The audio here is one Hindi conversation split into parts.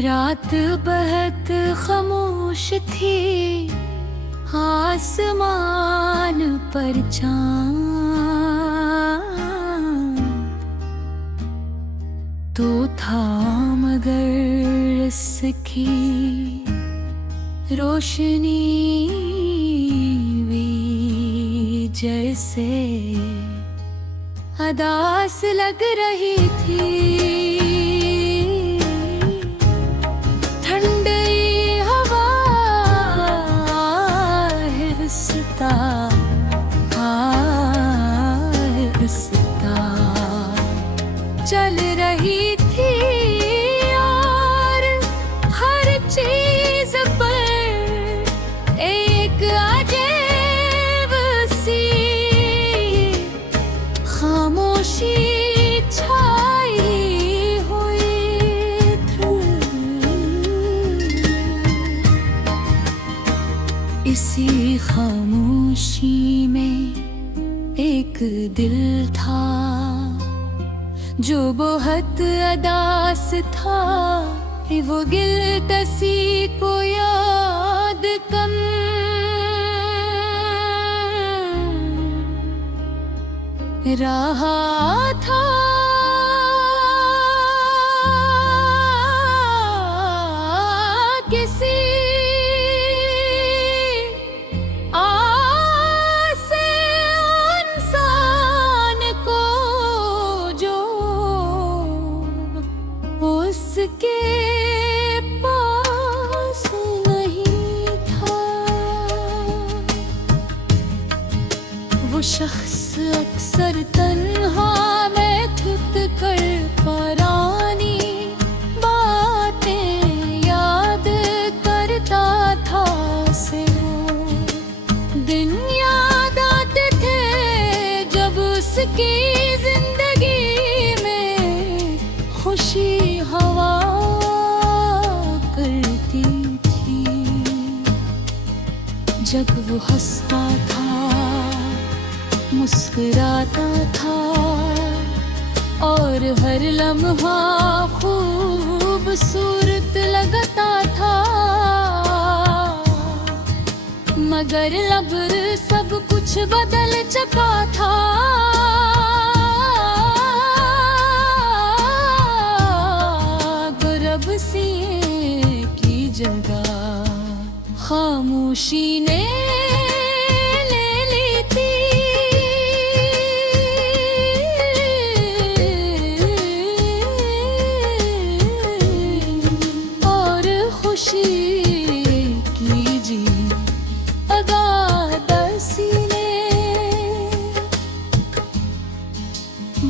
रात बहुत खामोश थी, आसमान पर चाँद तो था, मगर इसकी रोशनी भी जैसे अदास लग रही थी। चल रही थी और हर चीज पर एक अजीब सी खामोशी छाई हुई थी। इसी खामोशी में एक दिल था जो बहुत अदास था। वो गिल्टसी को याद कम रहा था। किसी उसके पास नहीं था। वो शख्स अक्सर तन्हा में थक कर पुरानी बातें याद करता था। से वो दिन याद आते थे जब उसकी जिंदगी में खुशी हवा करती थी। जब वो हंसता था, मुस्कुराता था और हर लम्हा खूबसूरत लगता था। मगर अब सब कुछ बदल चुका था। की जगह खामोशी ने ले ली थी। और खुशी की जी अगादसी ने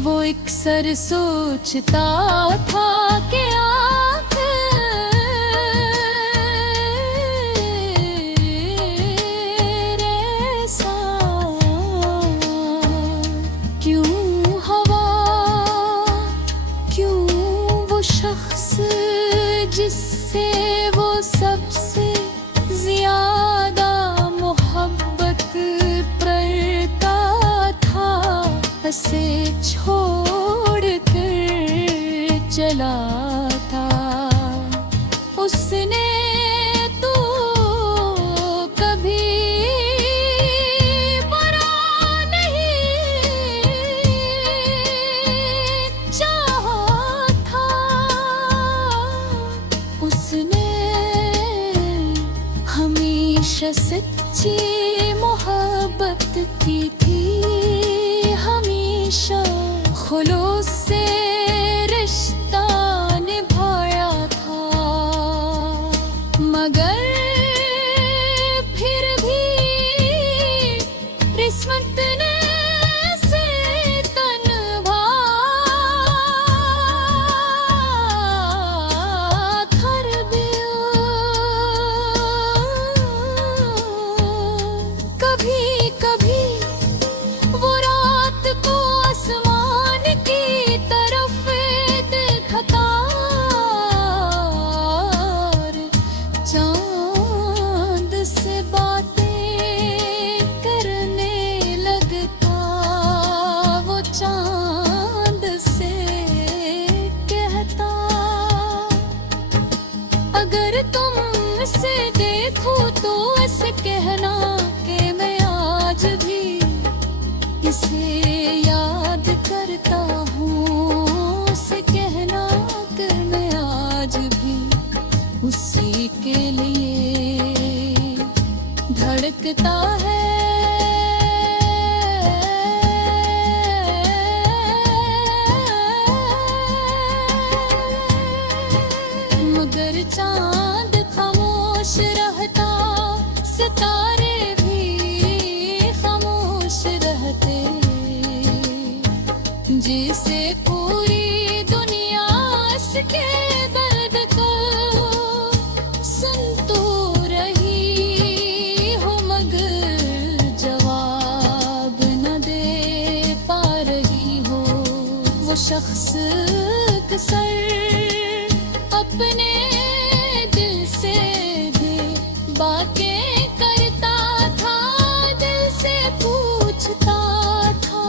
वो अक्सर सोचता था कि जिससे वो सबसे ज्यादा मोहब्बत करता था, उसे छोड़ कर चला था। उसने तो कभी बुरा नहीं चाहा था। उसने हमेशा सच्ची मोहब्बत की थी। हमेशा खुलूस से रिश्ता निभाया था। मगर फिर भी किस्मत ने से तन्हा कर दिया। से देखूं तो ऐसे कहना कि मैं आज भी इसे याद करता हूँ, उसे कहना कि मैं आज भी उसी के लिए धड़कता है। मगर चांद खामोश रहता, सितारे भी खामोश रहते, जिसे पूरी दुनिया इसके दर्द को सुन तो रही हो, मगर जवाब न दे पा रही हो। वो शख्स अक्सर अपने दिल से भी बातें करता था, दिल से पूछता था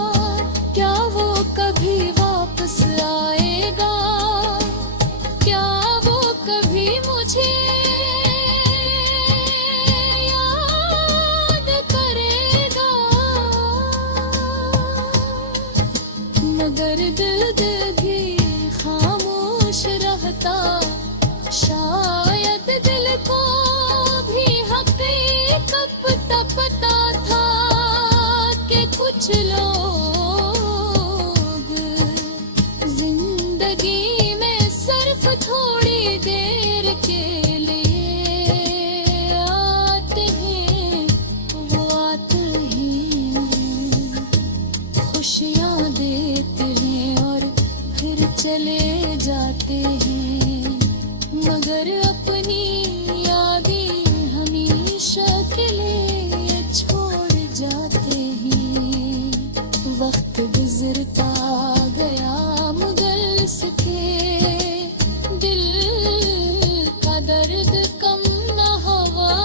क्या वो कभी वापस आएगा, क्या वो कभी मुझे याद करेगा। मगर दिल भी खामोश रहता, शायद दिल को भी हकीकत पता था कि कुछ लोग जिंदगी में सिर्फ थोड़ी देर के लिए आते हैं, वो आते हैं, खुशियाँ देते हैं और फिर चले जाते हैं, मगर अपनी यादें हमेशा के लिए छोड़ जाते हैं। वक्त गुजरता गया मगर इसके दिल का दर्द कम न हुआ,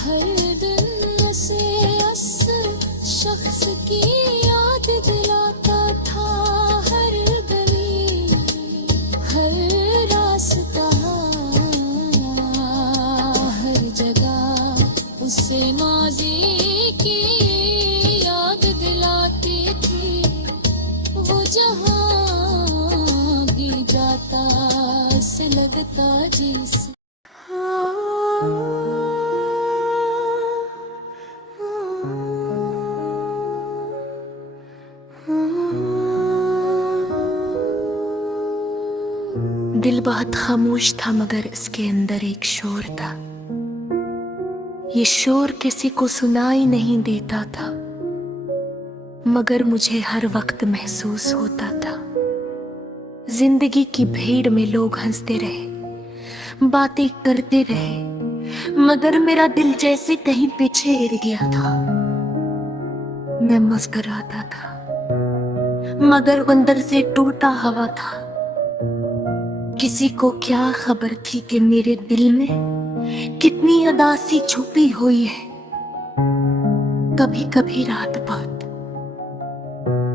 हर दिन उसे उस शख्स की याद दिलाता था, हर हर रास्ता हर जगह उसे माज़ी की याद दिलाती थी। वो जहाँ भी जाता से लगता जिसे दिल बहुत खामोश था, मगर इसके अंदर एक शोर था। ये शोर किसी को सुनाई नहीं देता था, मगर मुझे हर वक्त महसूस होता था। जिंदगी की भीड़ में लोग हंसते रहे, बातें करते रहे, मगर मेरा दिल जैसे कहीं पीछे गिर गया था। मैं मुस्कुराता था, मगर अंदर से टूटा हुआ था। किसी को क्या खबर थी कि मेरे दिल में कितनी उदासी छुपी हुई है। कभी कभी रात बहुत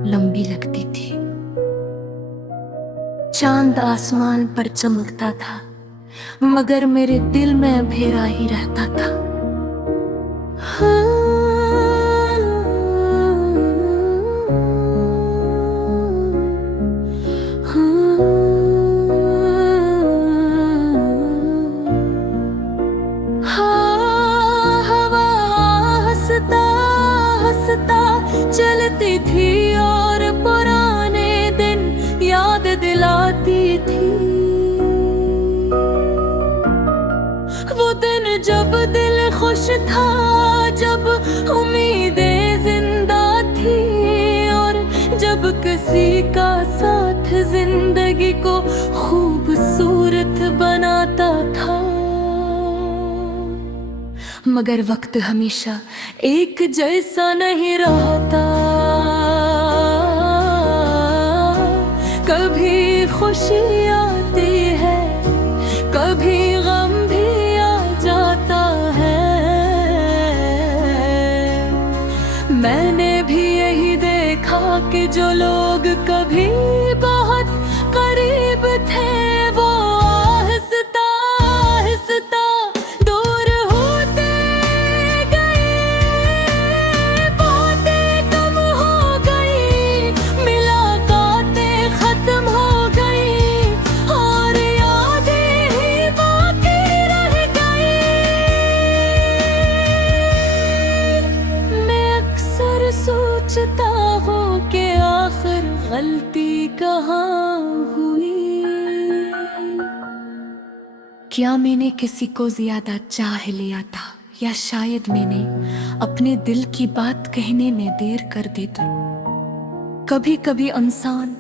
लंबी लगती थी, चांद आसमान पर चमकता था, मगर मेरे दिल में अंधेरा ही रहता था। चलती थी और पुराने दिन याद दिलाती थी। वो दिन जब दिल खुश था, जब उम्मीदें जिंदा थी, और जब किसी का साथ जिंदगी को खूबसूरत बनाता था। मगर वक्त हमेशा एक जैसा नहीं रहता, कभी खुशी आती है, कभी गम भी आ जाता है। मैंने भी यही देखा कि जो लोग कभी बहुत करीब थे, वो आहिस्ता कहाँ हुई। क्या मैंने किसी को ज्यादा चाह लिया था, या शायद मैंने अपने दिल की बात कहने में देर कर दी थी। कभी कभी इंसान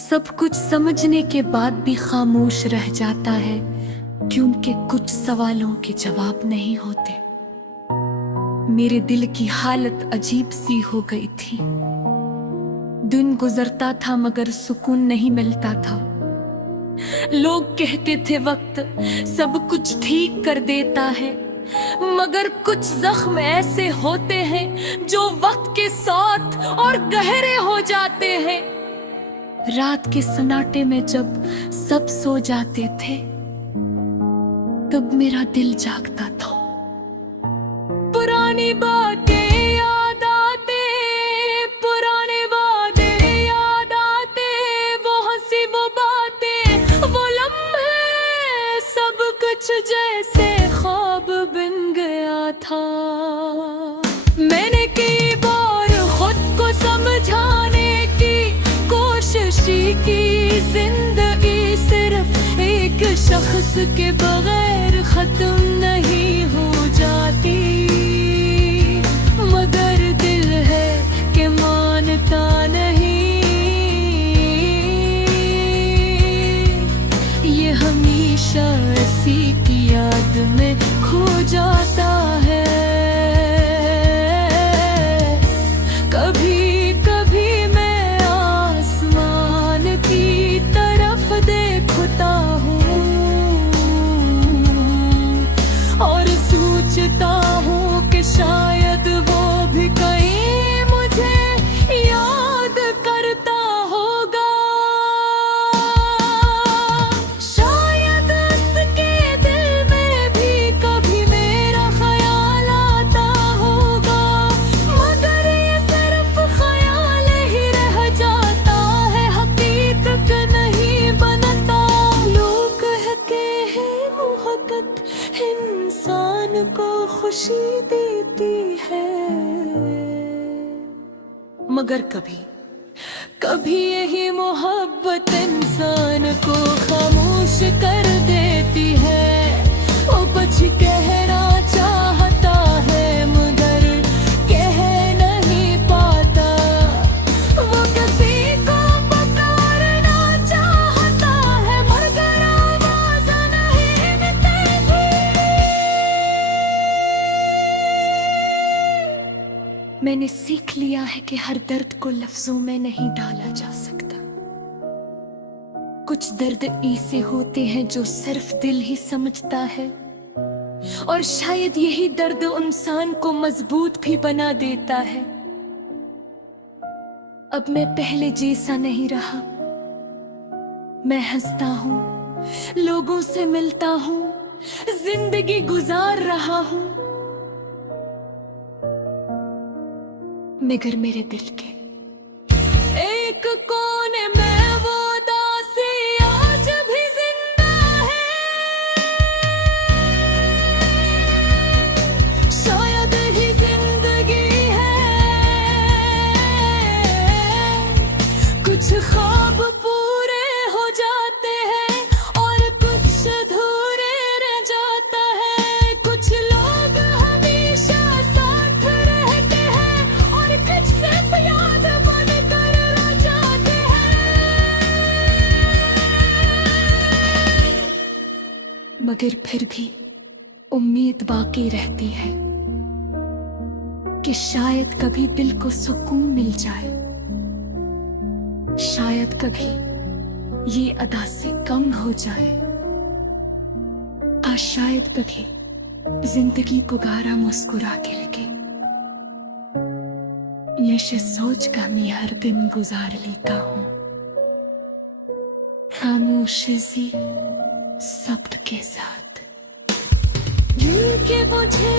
सब कुछ समझने के बाद भी खामोश रह जाता है, क्योंकि कुछ सवालों के जवाब नहीं होते। मेरे दिल की हालत अजीब सी हो गई थी। दिन गुजरता था मगर सुकून नहीं मिलता था। लोग कहते थे वक्त सब कुछ ठीक कर देता है, मगर कुछ जख्म ऐसे होते हैं जो वक्त के साथ और गहरे हो जाते हैं। रात के सन्नाटे में जब सब सो जाते थे, तब मेरा दिल जागता था। पुरानी बातें याद आते, पुराने वादे याद आते, वो हंसी वो बातें वो लम्हे, सब कुछ जैसे ख्वाब बन गया था। मैंने कई बार खुद को समझाने की कोशिश की, जिंदगी सिर्फ एक शख्स के बगैर खत्म नहीं हो जाती, मगर दिल है कि मानता नहीं। ये हमेशा इसी की याद में खो जाता है। कभी कभी मैं आसमान की तरफ देखता हूँ और सोचता हूँ कि शायद वो भी कहीं मुझे याद करता होगा। शायद उसके दिल में भी कभी मेरा ख्याल आता होगा, मगर ये सिर्फ ख्याल ही रह जाता है, हकीकत नहीं बनता। लोग कहते हैं मोहब्बत इंसान को खुशी देती है, मगर कभी कभी यही मोहब्बत इंसान को खामोश कर देती है। वो कुछ कहना चाहता है मगर कह नहीं पाता, वो किसी को पुकारना चाहता है मगर आवाज नहीं निकलती। मैंने सीख लिया है कि हर दर्द को लफ्जों में नहीं डाला जा सकता। कुछ दर्द ऐसे होते हैं जो सिर्फ दिल ही समझता है, और शायद यही दर्द इंसान को मजबूत भी बना देता है। अब मैं पहले जैसा नहीं रहा। मैं हंसता हूँ, लोगों से मिलता हूँ, जिंदगी गुजार रहा हूँ, मगर मेरे दिल के एक कोने में वो दासी आज भी जिंदा है। शायद ही जिंदगी है, कुछ ख्वाब पूरे हो जाते हैं और कुछ अधूरे रह जाता है। कुछ लोग हमेशा साथ रहते हैं और कुछ सिर्फ याद बनकर रह जाते हैं, मगर फिर भी उम्मीद बाकी रहती है कि शायद कभी दिल को सुकून मिल जाए। शायद कभी ये अदा से कम हो जाए। आज शायद कभी जिंदगी को गारा मुस्कुरा के लगे। ये सोच कर मैं हर दिन गुजार लेता हूँ, खामोशी शब्द के साथ। दिल के मुझे